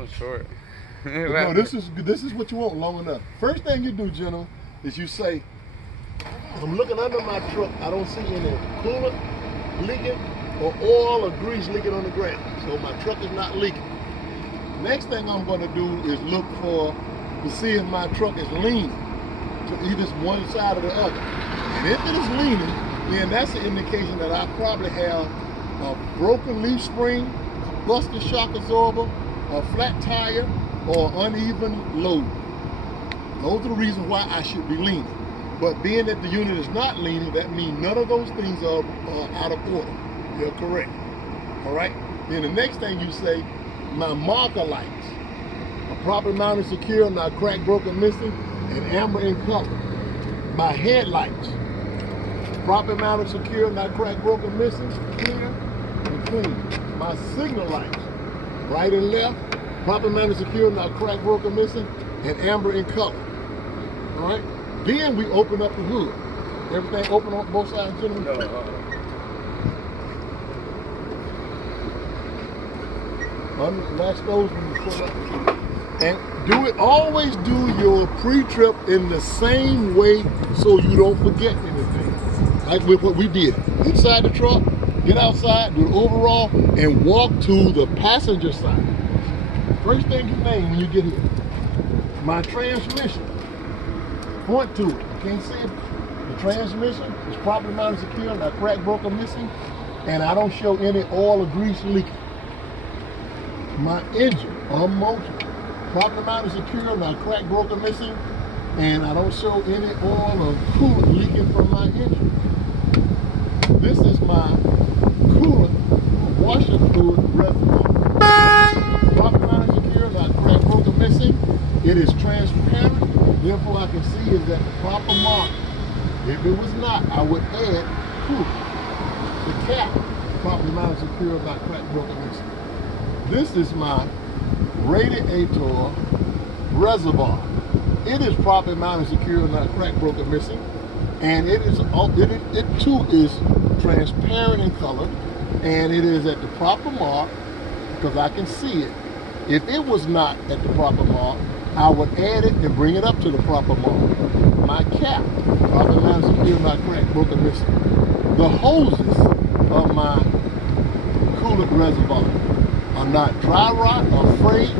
was short. No, this is what you want long enough. First thing you do, gentlemen, is you say, I'm looking under my truck. I don't see any coolant leaking or oil or grease leaking on the ground. So my truck is not leaking. Next thing I'm going to do is look to see if my truck is leaning to either one side or the other. And if it is leaning, then that's an indication that I probably have a broken leaf spring, a busted shock absorber, a flat tire, or uneven load. Those are the reasons why I should be leaning. But being that the unit is not leaning, that means none of those things are out of order. You're correct. All right? Then the next thing you say, my marker lights are properly mounted, secure, not cracked, broken, missing, and amber in color. My headlights, properly mounted, secure, not cracked, broken, missing, clear, and clean. My signal lights, right and left, properly mounted, secure, not cracked, broken, missing, and amber in color. All right? Then we open up the hood. Everything open on both sides, gentlemen? No. Unlatch those when you pull up. And always do your pre-trip in the same way so you don't forget anything. Like with what we did. Inside the truck, get outside, do the overall, and walk to the passenger side. First thing you name when you get here. My transmission. Point to it. You can't see it. The transmission is properly mounted, secure, not cracked, broken, missing, and I don't show any oil or grease leaking. My engine, motor, properly mounted, secure, not cracked, broken, missing, and I don't show any oil or coolant leaking from my engine. This is my coolant washer fluid reservoir. Properly mounted, secure, not cracked, broken, missing. It is transparent, therefore I can see it's at the proper mark. If it was not, I would add coolant. The cap, properly mounted, secure, not cracked, broken, missing. This is my radiator reservoir. It is properly mounted, secure, not cracked, broken, missing, and it too is transparent in color, and it is at the proper mark because I can see it. If it was not at the proper mark, I would add it and bring it up to the proper mark. My cap, properly mounted, secure, not cracked, broken, missing. The hoses of my coolant reservoir are not dry rot or frayed,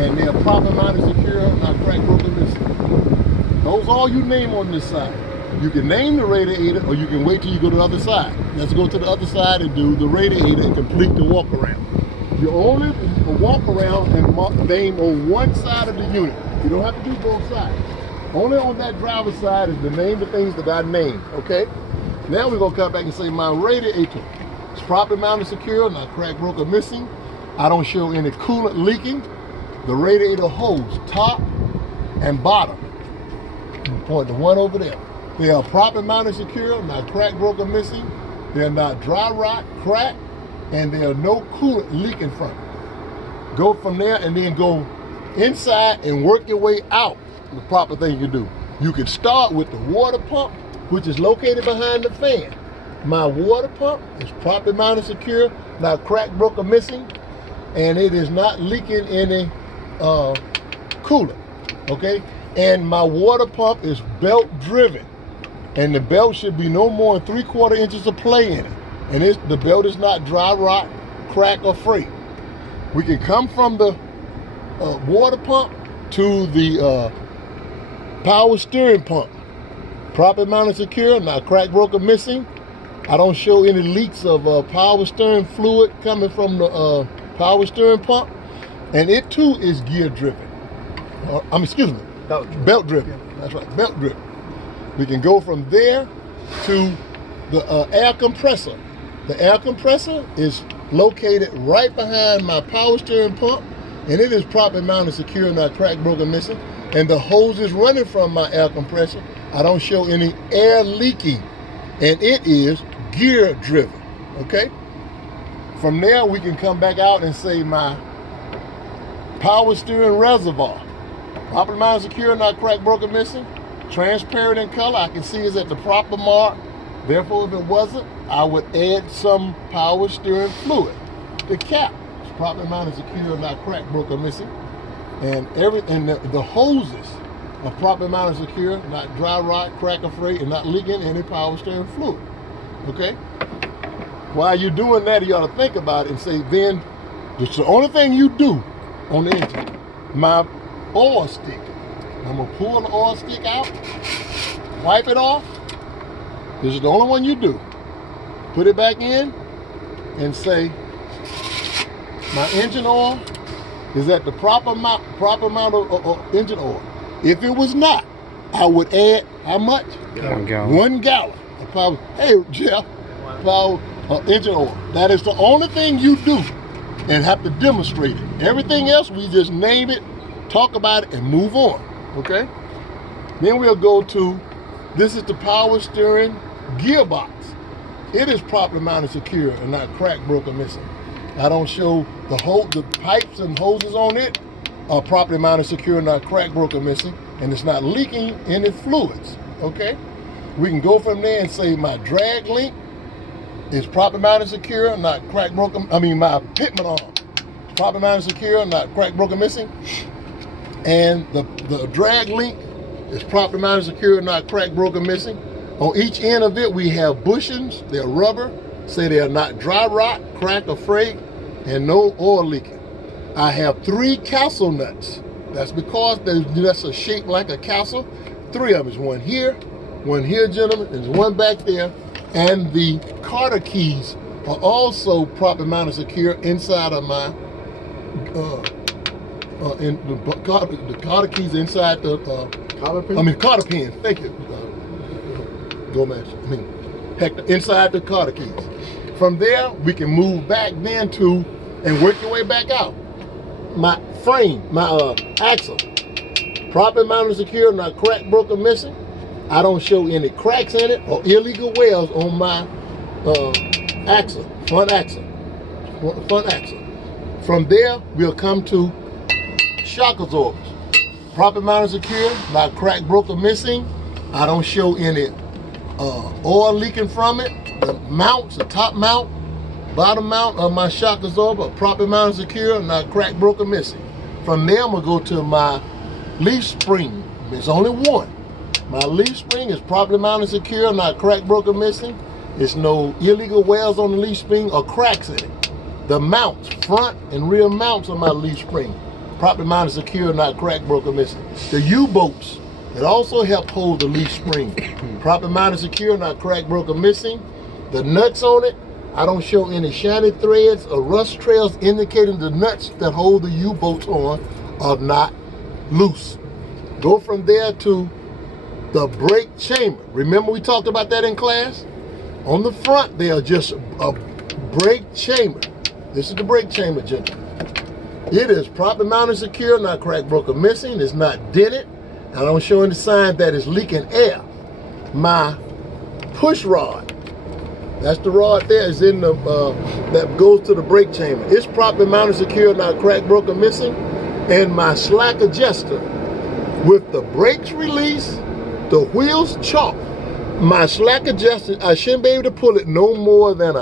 and they are properly mounted, secure, not cracked, broken, missing. Those all you name on this side. You can name the radiator, or you can wait till you go to the other side. Let's go to the other side and do the radiator and complete the walk around. You only walk around and name on one side of the unit. You don't have to do both sides. Only on that driver's side is to name the things that I named, okay? Now we're gonna come back and say my radiator is properly mounted, secure, not cracked, broken, missing. I don't show any coolant leaking. The radiator hose, top and bottom. Point the one over there. They are properly mounted, secure, not cracked, broken, missing. They're not dry rot, cracked, and there are no coolant leaking from it. Go from there and then go inside and work your way out. The proper thing you do. You can start with the water pump, which is located behind the fan. My water pump is properly mounted, secure, not cracked, broken, missing, and it is not leaking any coolant, okay? And my water pump is belt driven, and the belt should be no more than 3/4 inches of play in it. And the belt is not dry rot, crack, or frayed. We can come from the water pump to the power steering pump. Properly mounted, secure, not cracked, broken, missing. I don't show any leaks of power steering fluid coming from the power steering pump. And it too is gear driven. Belt driven. That's right, belt driven. We can go from there to the air compressor. The air compressor is located right behind my power steering pump, and it is properly mounted, secure, not cracked, broken, missing. And the hose is running from my air compressor. I don't show any air leaking, and it is gear driven, okay? From there, we can come back out and say my power steering reservoir. Properly mounted, secure, not cracked, broken, missing. Transparent in color, I can see it's at the proper mark. Therefore, if it wasn't, I would add some power steering fluid. The cap is properly mounted, secure, not cracked, broke, or missing. And the hoses are properly mounted, secure, not dry rot, crack, or fray, and not leaking any power steering fluid. Okay? While you're doing that, you ought to think about it and say, then, it's the only thing you do on the engine. My oil stick. I'm going to pull the oil stick out, wipe it off. This is the only one you do. Put it back in and say, my engine oil is at the proper amount of engine oil. If it was not, I would add how much? 1 gallon. 1 gallon. Hey, Jeff, engine oil. That is the only thing you do and have to demonstrate it. Everything else, we just name it, talk about it, and move on. Okay? Then we'll go to, this is the power steering gearbox. It is properly mounted, secure, and not cracked, broken, missing. I don't show the pipes and hoses on it are properly mounted, secure, not cracked, broken, missing, and it's not leaking any fluids. Okay? We can go from there and say my drag link is properly mounted, secure, not cracked, broken. My pitman arm is properly mounted, secure, not cracked, broken, missing, and the drag link is properly mounted, secure, not cracked, broken, missing. On each end of it, we have bushings. They're rubber. Say they are not dry rot, crack, or fray, and no oil leaking. I have 3 castle nuts. That's because that's a shape like a castle. 3 of them. There's one here, gentlemen. There's one back there. And the Carter keys are also properly mounted, secure inside of my the Carter keys inside the Carter pins. Thank you. Inside the Carter keys. From there, we can move back then to and work your way back out. My frame, my axle, properly mounted, secure, not cracked, broken, missing. I don't show any cracks in it or illegal welds on my axle, front axle. From there, we'll come to shock absorbers. Properly mounted, secure, not cracked, broken, missing. I don't show any oil leaking from it. The mounts, the top mount, bottom mount of my shock absorber, properly mounted, secure, not cracked, broken, missing. From there, I'm gonna go to my leaf spring. There's only one. My leaf spring is properly mounted, secure, not cracked, broken, missing. There's no illegal welds on the leaf spring or cracks in it. The mounts, front and rear mounts of my leaf spring, properly mounted, secure, not cracked, broken, missing. The U-bolts that also help hold the leaf spring, properly mounted, secure, not cracked, broken, missing. The nuts on it, I don't show any shiny threads or rust trails indicating the nuts that hold the U-bolts on are not loose. Go from there to the brake chamber. Remember we talked about that in class? On the front, they are just a brake chamber. This is the brake chamber, gentlemen. It is properly mounted, secure, not cracked, broken, missing. It's not dented. I don't show any sign that it's leaking air. My push rod, that's the rod there, is in the that goes to the brake chamber. It's properly mounted, secure, not cracked, broken, missing. And my slack adjuster, with the brakes released, the wheels chalk, my slack adjuster, I shouldn't be able to pull it no more than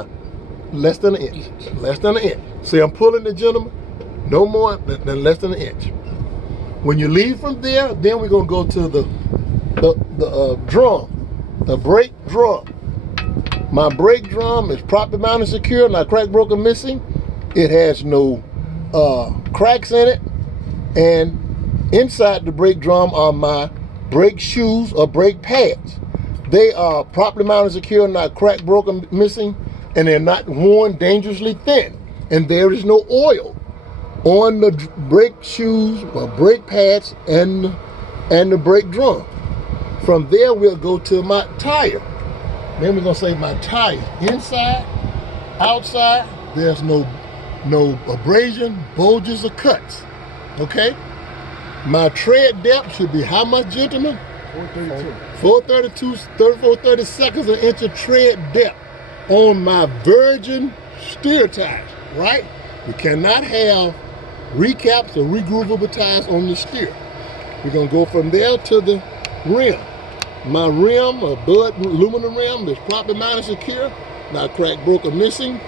less than an inch. Less than an inch. See, I'm pulling the gentleman, no more than less than an inch. When you leave from there, then we're gonna go to the drum, the brake drum. My brake drum is properly mounted, secure, not cracked, broken, missing. It has no cracks in it. And inside the brake drum are my brake shoes or brake pads. They are properly mounted, secure, not cracked, broken, missing, and they're not worn dangerously thin. And there is no oil on the brake shoes or brake pads and the brake drum. From there, we'll go to my tire. Then we're gonna say my tire, inside, outside, there's no abrasion, bulges, or cuts. Okay? My tread depth should be how much, gentlemen? 432. 432 an inch of tread depth on my virgin steer tires, right? We cannot have recaps or regroovable tires on the steer. We're gonna go from there to the rim. My rim, a Bud aluminum rim, is properly mounted, secure, not cracked, broken, missing.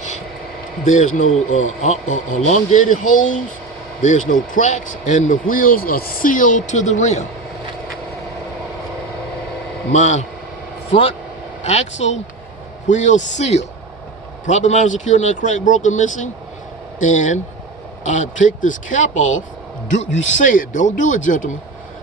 There's no elongated holes. There's no cracks, and the wheels are sealed to the rim. My front axle wheel seal, proper amount of secure, not crack, broken, missing. And I take this cap off. You say it, don't do it, gentlemen.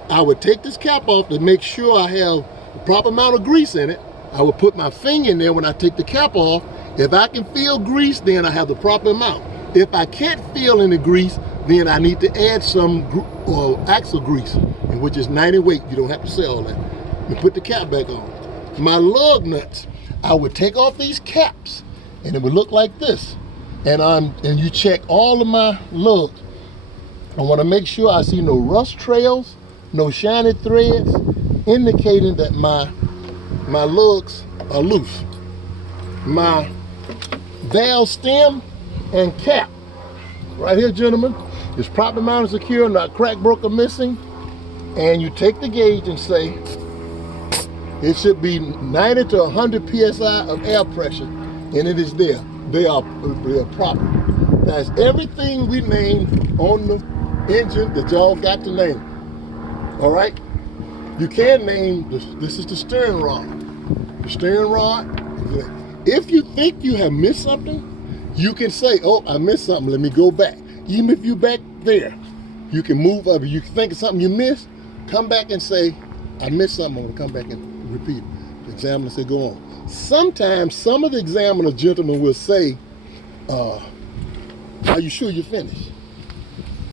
I would take this cap off to make sure I have the proper amount of grease in it. I would put my finger in there when I take the cap off. If I can feel grease, then I have the proper amount. If I can't feel any grease, then I need to add some axle grease, which is 90 weight. You don't have to say all that. And put the cap back on. My lug nuts, I would take off these caps, and it would look like this. And you check all of my lugs. I want to make sure I see no rust trails, no shiny threads, indicating that my lugs are loose. My valve stem and cap, right here, gentlemen, is proper mounted, secure, not cracked, broken, missing. And you take the gauge and say it should be 90 to 100 psi of air pressure, and it is there. They are proper. That's everything we named on the engine that y'all got to name. All right? You can name this is the steering rod. The steering rod. If you think you have missed something, you can say, oh, I missed something, let me go back. Even if you're back there, you can move up. If you think of something you missed, come back and say, I missed something, I'm gonna come back and repeat it. The examiner said, go on. Sometimes some of the examiner gentlemen will say, are you sure you're finished?